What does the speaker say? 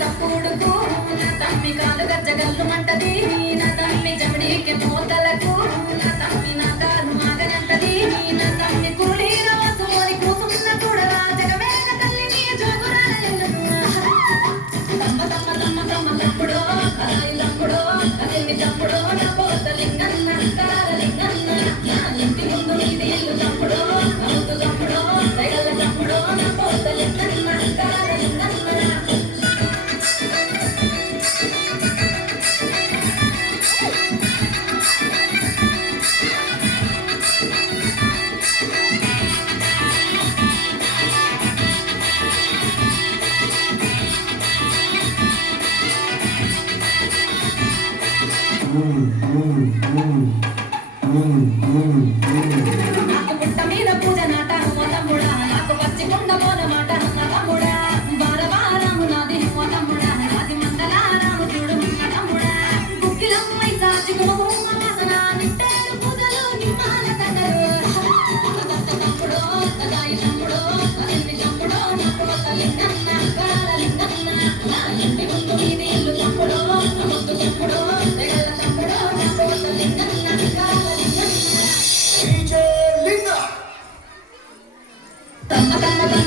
తప్పుడుకు నా తమ్మి కాలు గజ్జగల్లు మంటది నా తమ్మి జమడికి మోతలకు నా తమ్మి నా కాలు మాగనంటది నా తమ్మి కూడి రోజు మరి కూసున్న కూడా జగమేన తల్లిని జోగురాయలను తమ్మ తమ్మ తమ్మ తమ్మ తప్పుడో అలాయి తప్పుడో అదేమి తప్పుడో నా పోతలింగన్న కారలింగన్న నా ఇంటి ముందు నీది ఇల్లు తప్పుడో అవుతు తప్పుడో దయల తప్పుడో నా పోతలింగన్న కారలింగన్న పుట్ట మీద పూజ నాట